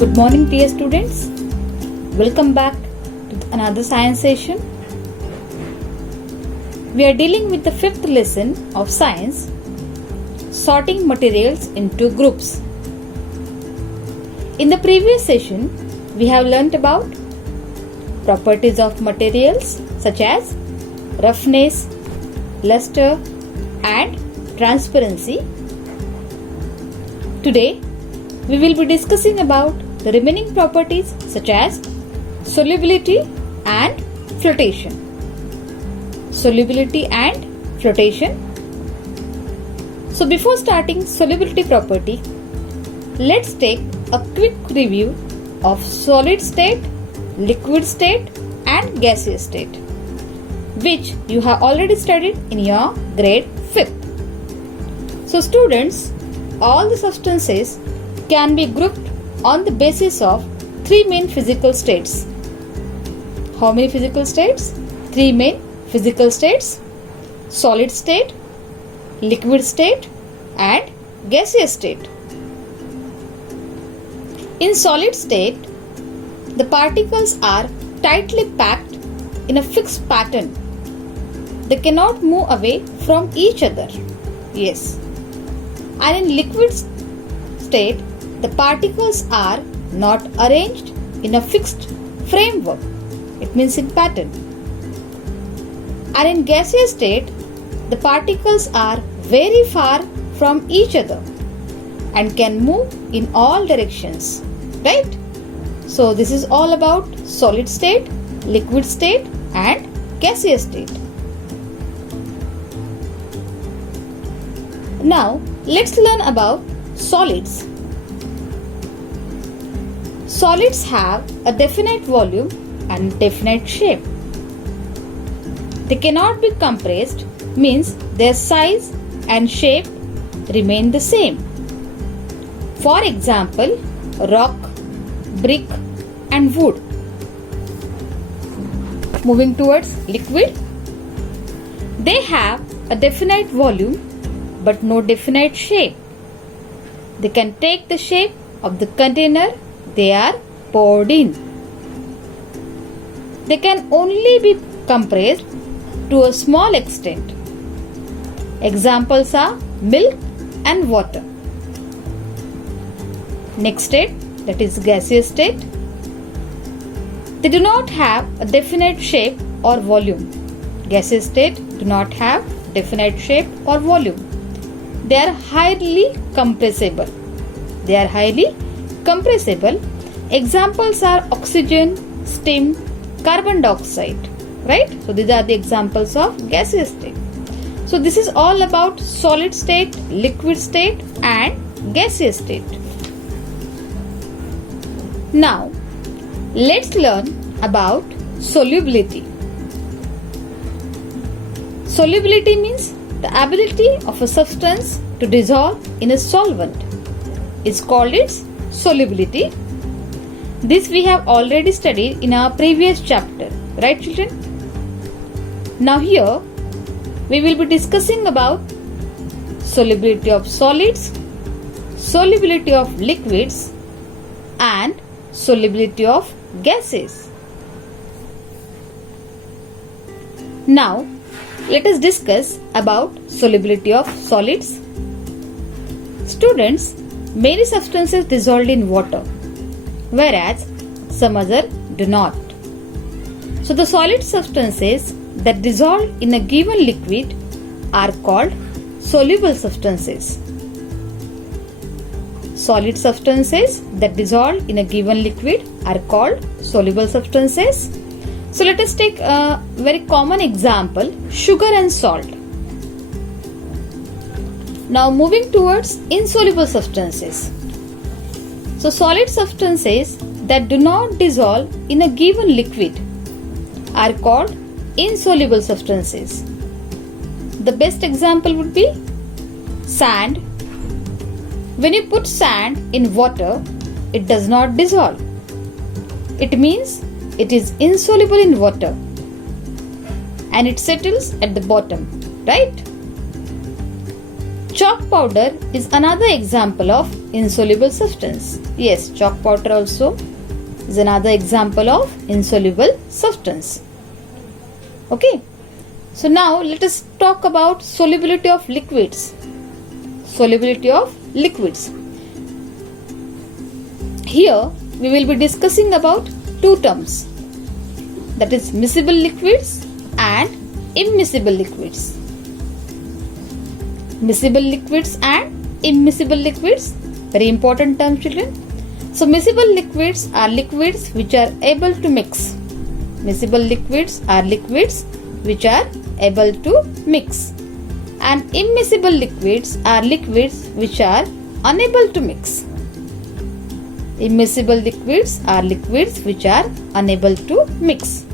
Good morning, dear students. Welcome back to another science session. We are dealing with the fifth lesson of science, sorting materials into groups. In the previous session, we have learnt about properties of materials such as roughness, luster, and transparency. Today, we will be discussing about the remaining properties such as solubility and flotation. Solubility and flotation. So before starting solubility property, let's take a quick review of solid state, liquid state and gaseous state, which you have already studied in your grade 5th. So students, all the substances can be grouped on the basis of three main physical states. How many physical states? Three main physical states: solid state, liquid state and gaseous state. In solid state, the particles are tightly packed in a fixed pattern. They cannot move away from each other. Yes. And in liquid state, the particles are not arranged in a fixed framework. It means in pattern. And in gaseous state, the particles are very far from each other and can move in all directions. Right? So this is all about solid state, liquid state and gaseous state. Now let's learn about solids. Solids have a definite volume and definite shape. They cannot be compressed, means their size and shape remain the same. For example, rock, brick and wood. Moving towards liquid, they have a definite volume but no definite shape. They can take the shape of the container they are poured in. They can only be compressed to a small extent. Examples are milk and water. Next state, that is gaseous state. They do not have a definite shape or volume. Gaseous state do not have definite shape or volume. They are highly compressible. Examples are oxygen, steam, carbon dioxide. Right? So these are the examples of gaseous state. So this is all about solid state, liquid state and gaseous state. Now let's learn about solubility. Solubility means the ability of a substance to dissolve in a solvent is called its solubility. This we have already studied in our previous chapter, right children? Now here we will be discussing about solubility of solids, solubility of liquids and solubility of gases. Now let us discuss about solubility of solids. Students, many substances dissolve in water, whereas some other do not. So the solid substances that dissolve in a given liquid are called soluble substances. Solid substances that dissolve in a given liquid are called soluble substances. So let us take a very common example, sugar and salt. Now moving towards insoluble substances. So solid substances that do not dissolve in a given liquid are called insoluble substances. The best example would be sand. When you put sand in water, it does not dissolve. It means it is insoluble in water and it settles at the bottom, right? Chalk powder is another example of insoluble substance. Yes, chalk powder also is another example of insoluble substance. Okay. So now let us talk about solubility of liquids. Solubility of liquids. Here we will be discussing about two terms, that is miscible liquids and immiscible liquids. Miscible liquids and immiscible liquids, very important term, children. So miscible liquids are liquids which are able to mix. Miscible liquids are liquids which are able to mix, and immiscible liquids are liquids which are unable to mix. Immiscible liquids are liquids which are unable to mix.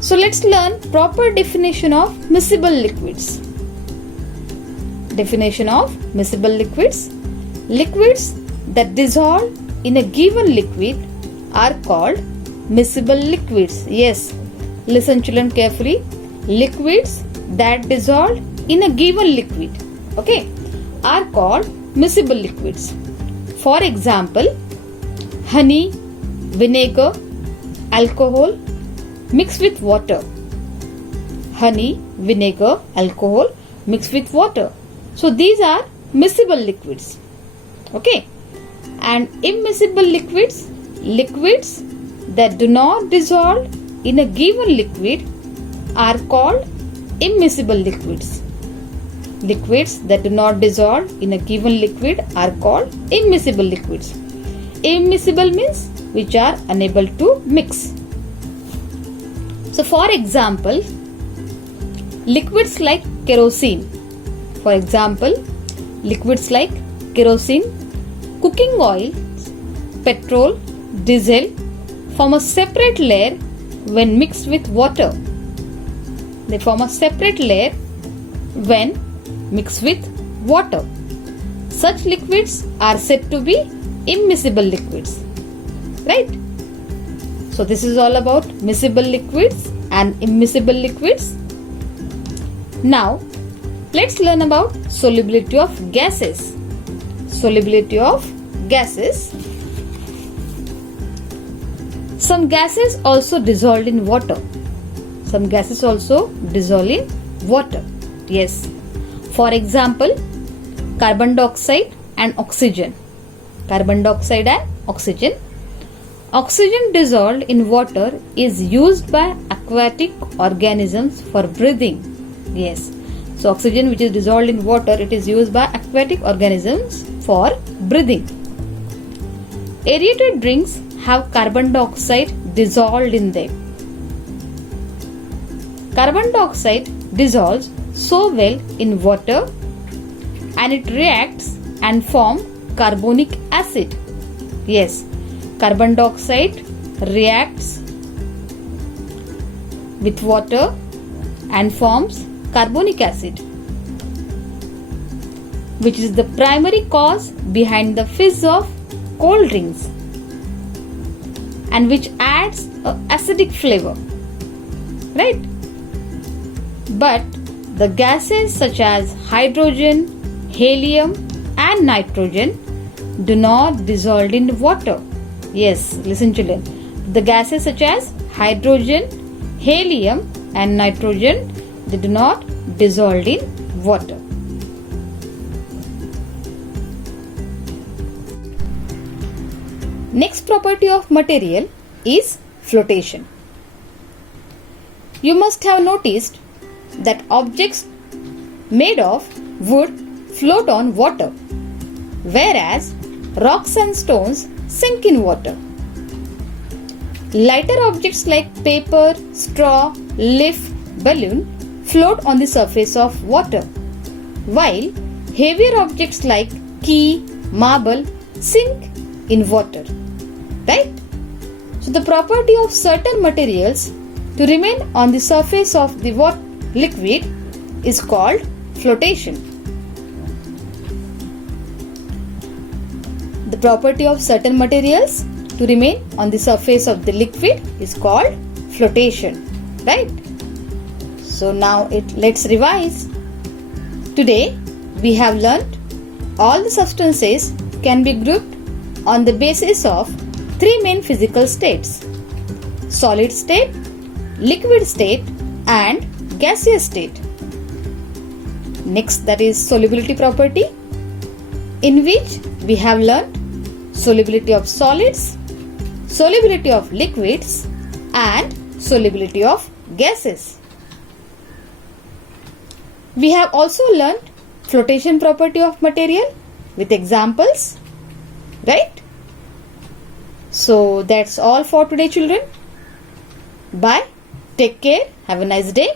So let's learn proper definition of miscible liquids. Definition of miscible liquids. Liquids that dissolve in a given liquid are called miscible liquids. Yes, listen children carefully. Liquids that dissolve in a given liquid, okay, are called miscible liquids. For example, honey, vinegar, alcohol mixed with water. Honey, vinegar, alcohol mixed with water. So these are miscible liquids. Okay. And immiscible liquids, liquids that do not dissolve in a given liquid are called immiscible liquids. Liquids that do not dissolve in a given liquid are called immiscible liquids. Immiscible means which are unable to mix. So for example, liquids like kerosene. For example, liquids like kerosene, cooking oil, petrol, diesel form a separate layer when mixed with water. They form a separate layer when mixed with water. Such liquids are said to be immiscible liquids. Right? So this is all about miscible liquids and immiscible liquids. Now let's learn about solubility of gases. Solubility of gases. Some gases also dissolve in water. Some gases also dissolve in water. Yes. For example, carbon dioxide and oxygen. Carbon dioxide and oxygen. Oxygen dissolved in water is used by aquatic organisms for breathing. Yes. So oxygen which is dissolved in water, it is used by aquatic organisms for breathing. Aerated drinks have carbon dioxide dissolved in them. Carbon dioxide dissolves so well in water and it reacts and forms carbonic acid. Yes, carbon dioxide reacts with water and forms carbonic acid, which is the primary cause behind the fizz of cold drinks and which adds an acidic flavor. Right? But the gases such as hydrogen, helium and nitrogen do not dissolve in water. Yes, listen children. The gases such as hydrogen, helium and nitrogen, they do not dissolve in water. Next property of material is flotation. You must have noticed that objects made of wood float on water, whereas rocks and stones sink in water. Lighter objects like paper, straw, leaf, balloon float on the surface of water, while heavier objects like key, marble sink in water. Right? So the property of certain materials to remain on the surface of the liquid is called flotation. The property of certain materials to remain on the surface of the liquid is called flotation. Right? So now let's revise. Today we have learnt all the substances can be grouped on the basis of three main physical states: solid state, liquid state and gaseous state. Next, that is solubility property, in which we have learnt solubility of solids, solubility of liquids and solubility of gases. We have also learnt flotation property of material with examples, right? So that's all for today, children. Bye. Take care. Have a nice day.